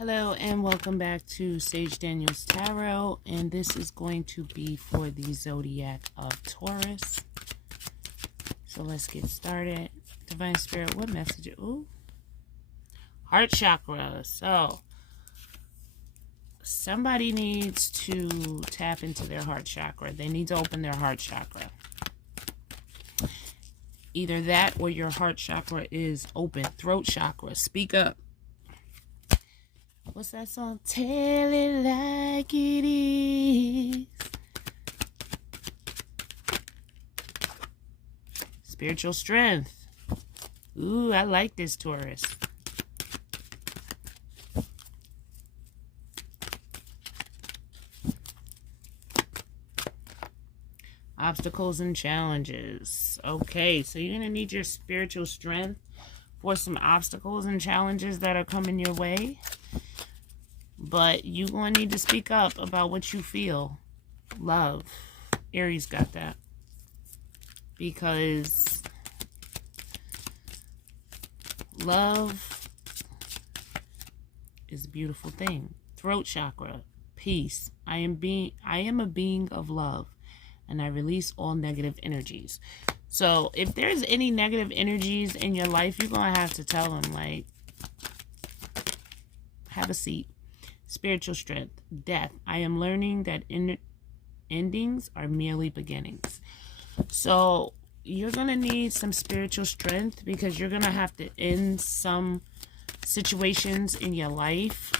Hello and welcome back to Sage Daniel's Tarot, and this is going to be for the zodiac of Taurus. So let's get started. Divine Spirit, what message? Ooh, heart chakra. So somebody needs to tap into their heart chakra. They need to open their heart chakra. Either that or your heart chakra is open. Throat chakra. Speak up. What's that song? Tell it like it is. Spiritual strength. Ooh, I like this, Taurus. Obstacles and challenges. Okay, so you're going to need your spiritual strength for some obstacles and challenges that are coming your way. But you're going to need to speak up about what you feel. Love. Aries got that. Because love is a beautiful thing. Throat chakra. Peace. I am a being of love. And I release all negative energies. So if there's any negative energies in your life, you're going to have to tell them, like, have a seat. Spiritual strength. Death. I am learning that endings are merely beginnings. So you're going to need some spiritual strength because you're going to have to end some situations in your life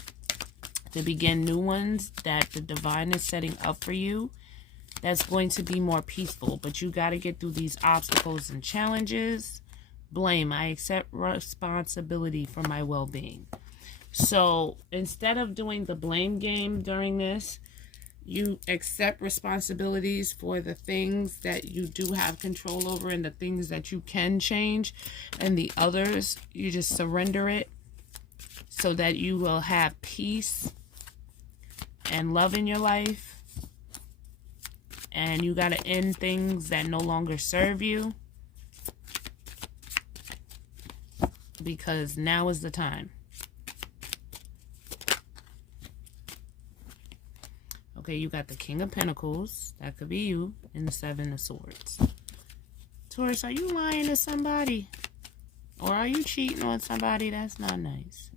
to begin new ones that the divine is setting up for you. That's going to be more peaceful. But you got to get through these obstacles and challenges. Blame. I accept responsibility for my well-being. So instead of doing the blame game during this, you accept responsibilities for the things that you do have control over and the things that you can change. And the others, you just surrender it so that you will have peace and love in your life. And you got to end things that no longer serve you. Because now is the time. Okay, you got the King of Pentacles. That could be you. And the Seven of Swords. Taurus, are you lying to somebody? Or are you cheating on somebody? That's not nice.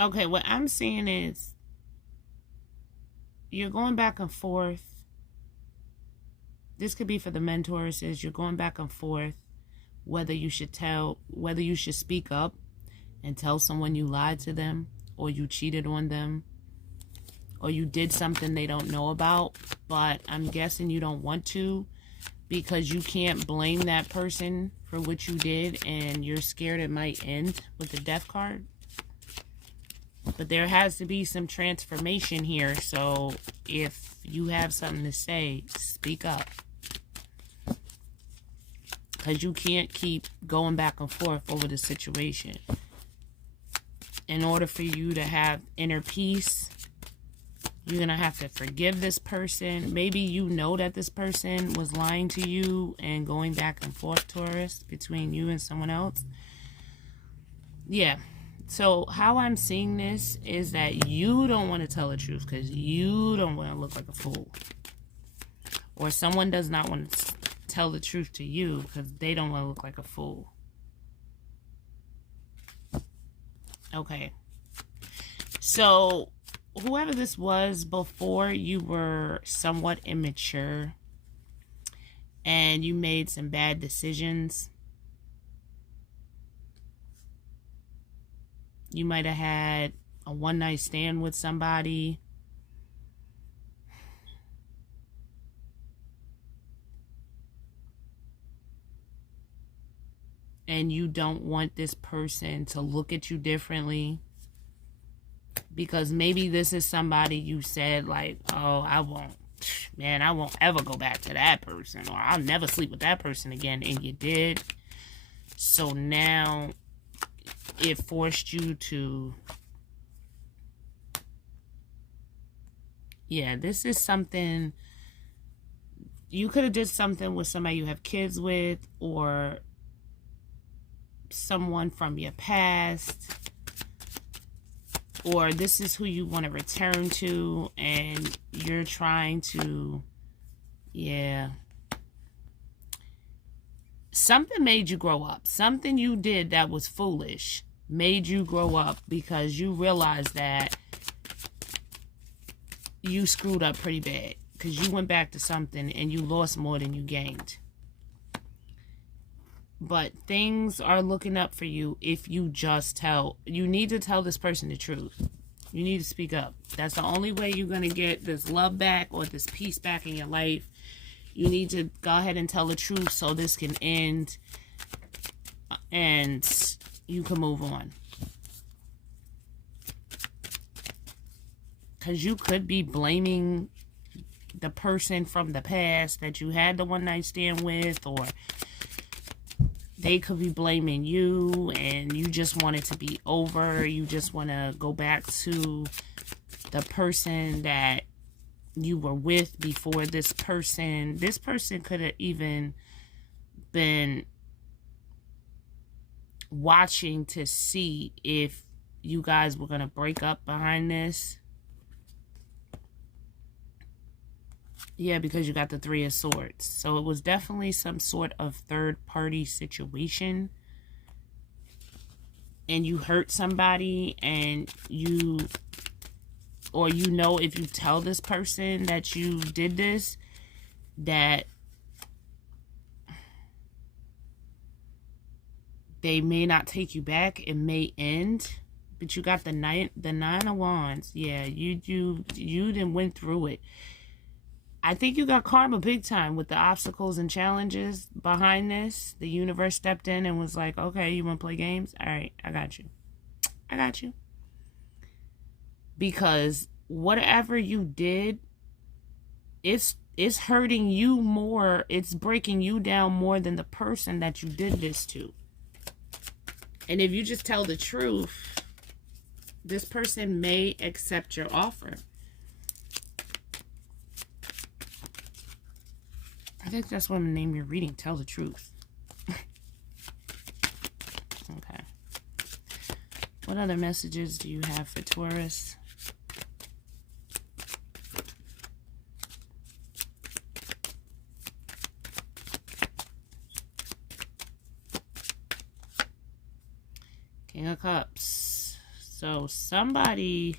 Okay, what I'm seeing is you're going back and forth. This could be for the men, Taurus, is you're going back and forth whether you should speak up and tell someone you lied to them, or you cheated on them, or you did something they don't know about, but I'm guessing you don't want to because you can't blame that person for what you did and you're scared it might end with the Death card. But there has to be some transformation here, so if you have something to say, speak up. Because you can't keep going back and forth over the situation. In order for you to have inner peace, you're going to have to forgive this person. Maybe you know that this person was lying to you and going back and forth, Taurus, between you and someone else. Yeah. So how I'm seeing this is that you don't want to tell the truth because you don't want to look like a fool. Or someone does not want to tell the truth to you because they don't want to look like a fool. Okay. So whoever this was before, you were somewhat immature and you made some bad decisions. You might have had a one-night stand with somebody. And you don't want this person to look at you differently. Because maybe this is somebody you said, like, oh, I won't ever go back to that person. Or I'll never sleep with that person again. And you did. So now it forced you to, yeah, this is something, you could have did something with somebody you have kids with, or someone from your past, or this is who you want to return to, and you're trying to, yeah. Something made you grow up. Something you did that was foolish made you grow up, because you realized that you screwed up pretty bad, because you went back to something and you lost more than you gained. But things are looking up for you if you just you need to tell this person the truth. You need to speak up. That's the only way you're going to get this love back or this peace back in your life. You need to go ahead and tell the truth so this can end and you can move on. Because you could be blaming the person from the past that you had the one night stand with, or they could be blaming you and you just want it to be over. You just want to go back to the person that you were with before this person. This person could have even been watching to see if you guys were going to break up behind this. Yeah, because you got the Three of Swords. So it was definitely some sort of third-party situation. And you hurt somebody, and or you know, if you tell this person that you did this, that they may not take you back. It may end. But you got the Nine of Wands. Yeah, you done went through it. I think you got karma big time with the obstacles and challenges behind this. The universe stepped in and was like, okay, you want to play games? All right, I got you. I got you. Because whatever you did, it's hurting you more. It's breaking you down more than the person that you did this to. And if you just tell the truth, this person may accept your offer. I think that's what I'm going to name your reading. Tell the truth. Okay. What other messages do you have for Taurus? King of Cups. So somebody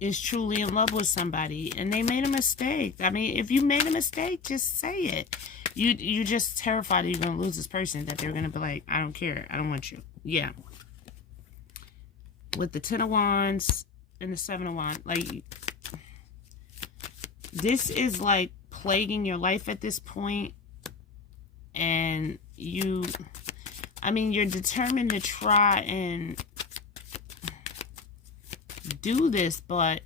is truly in love with somebody and they made a mistake. I mean, if you made a mistake, just say it. You're just terrified that you're going to lose this person, that they're going to be like, I don't care. I don't want you. Yeah. With the Ten of Wands and the Seven of Wands, like, this is like plaguing your life at this point. And you're determined to try and do this, but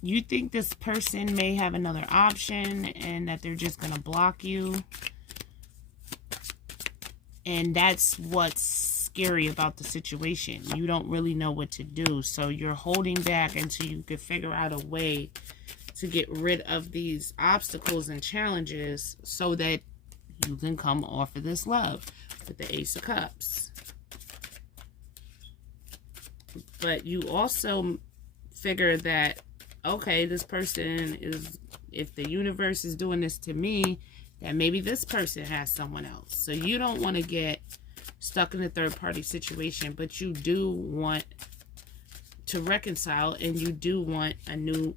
you think this person may have another option and that they're just going to block you. And that's what's scary about the situation. You don't really know what to do. So you're holding back until you can figure out a way to get rid of these obstacles and challenges so that you can come off of this love with the Ace of Cups. But you also figure that, okay, this person is, if the universe is doing this to me, that maybe this person has someone else. So you don't want to get stuck in a third-party situation, but you do want to reconcile and you do want a new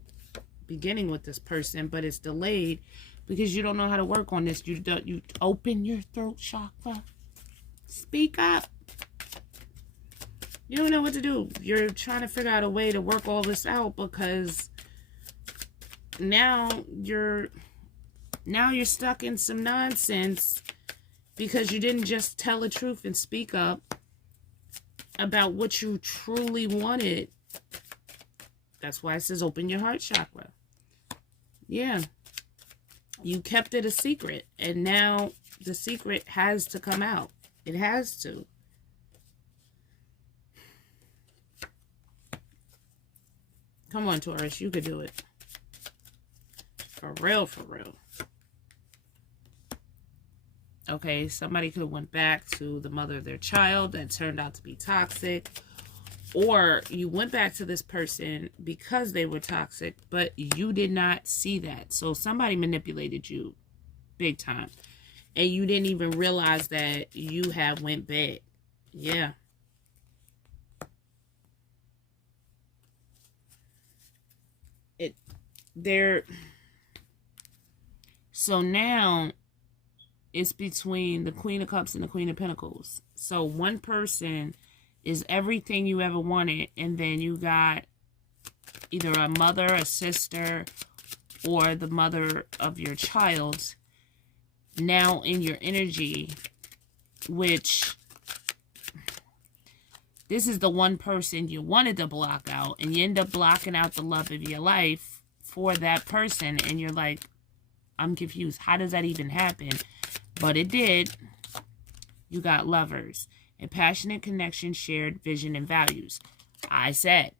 beginning with this person, but it's delayed because you don't know how to work on this. You open your throat chakra. Speak up. You don't know what to do. You're trying to figure out a way to work all this out because now you're stuck in some nonsense because you didn't just tell the truth and speak up about what you truly wanted. That's why it says open your heart chakra. Yeah. You kept it a secret, and now the secret has to come out. It has to. Come on, Taurus, you could do it. For real, for real. Okay, somebody could have went back to the mother of their child that turned out to be toxic. Or you went back to this person because they were toxic, but you did not see that. So somebody manipulated you big time. And you didn't even realize that you had went bad. Yeah. So now it's between the Queen of Cups and the Queen of Pentacles. So one person is everything you ever wanted, and then you got either a mother, a sister, or the mother of your child now in your energy, which this is the one person you wanted to block out, and you end up blocking out the love of your life for that person, and you're like, I'm confused. How does that even happen? But it did. You got Lovers. A passionate connection, shared vision, and values. I said,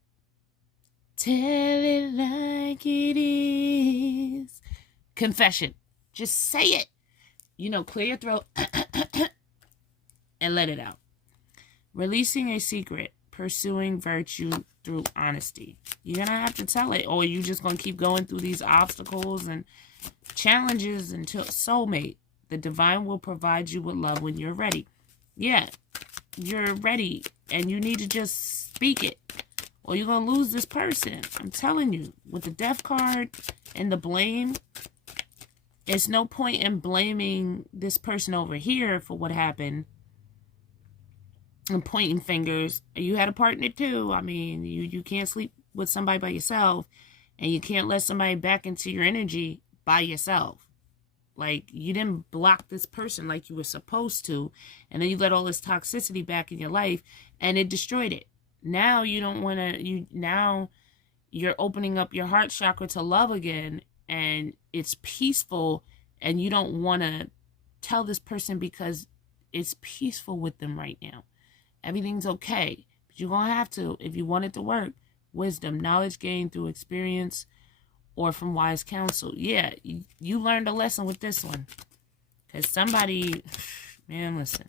tell it like it is. Confession. Just say it. You know, clear your throat and let it out. Releasing a secret. Pursuing virtue through honesty. You're going to have to tell it, or you just going to keep going through these obstacles and challenges until soulmate. The divine will provide you with love when you're ready. Yeah, you're ready, and you need to just speak it, or you're going to lose this person. I'm telling you, with the death card and the blame, it's no point in blaming this person over here for what happened and pointing fingers. You had a partner too. I mean, you can't sleep with somebody by yourself, and you can't let somebody back into your energy by yourself. Like, you didn't block this person like you were supposed to, and then you let all this toxicity back in your life, and it destroyed it. Now you don't want to, now you're opening up your heart chakra to love again, and it's peaceful, and you don't want to tell this person because it's peaceful with them right now. Everything's okay. But you're going to have to, if you want it to work, wisdom, knowledge gained through experience, or from wise counsel. Yeah, you learned a lesson with this one. Because somebody, man, listen.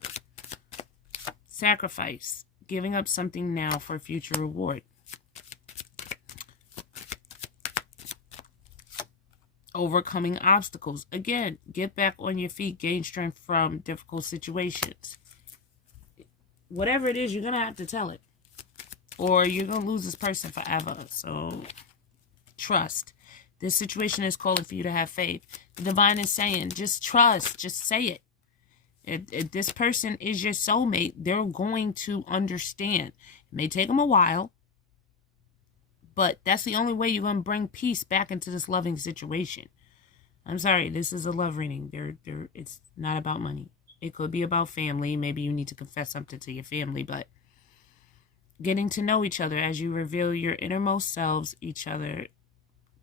Sacrifice. Giving up something now for future reward. Overcoming obstacles. Again, get back on your feet. Gain strength from difficult situations. Whatever it is, you're going to have to tell it. Or you're going to lose this person forever. So, trust. This situation is calling for you to have faith. The divine is saying, just trust. Just say it. If this person is your soulmate, they're going to understand. It may take them a while, but that's the only way you're going to bring peace back into this loving situation. I'm sorry, this is a love reading. It's not about money. It could be about family. Maybe you need to confess something to your family, but getting to know each other as you reveal your innermost selves,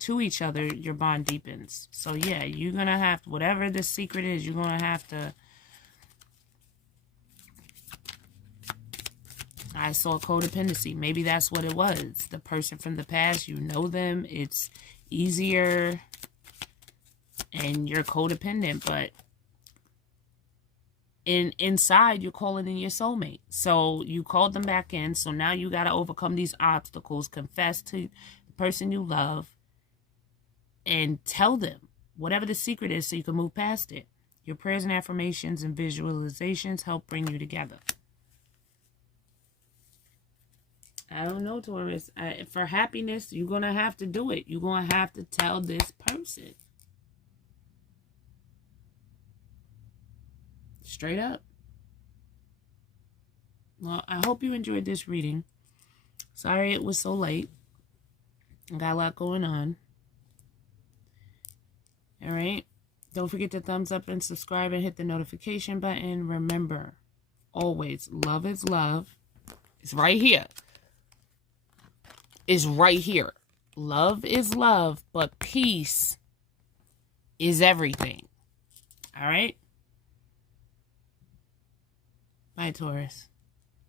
to each other, your bond deepens. So yeah, you're going to have, whatever this secret is, you're going to have to. I saw codependency. Maybe that's what it was. The person from the past, you know them. It's easier and you're codependent, but inside you're calling in your soulmate. So you called them back in. So now you got to overcome these obstacles, confess to the person you love, and tell them whatever the secret is so you can move past it. Your prayers and affirmations and visualizations help bring you together. I don't know, Taurus. For happiness, you're going to have to do it. You're going to have to tell this person. Straight up. Well, I hope you enjoyed this reading. Sorry it was so late. I got a lot going on. All right. Don't forget to thumbs up and subscribe and hit the notification button. Remember, always, love is love. It's right here. It's right here. Love is love, but peace is everything. All right? Bye, Taurus.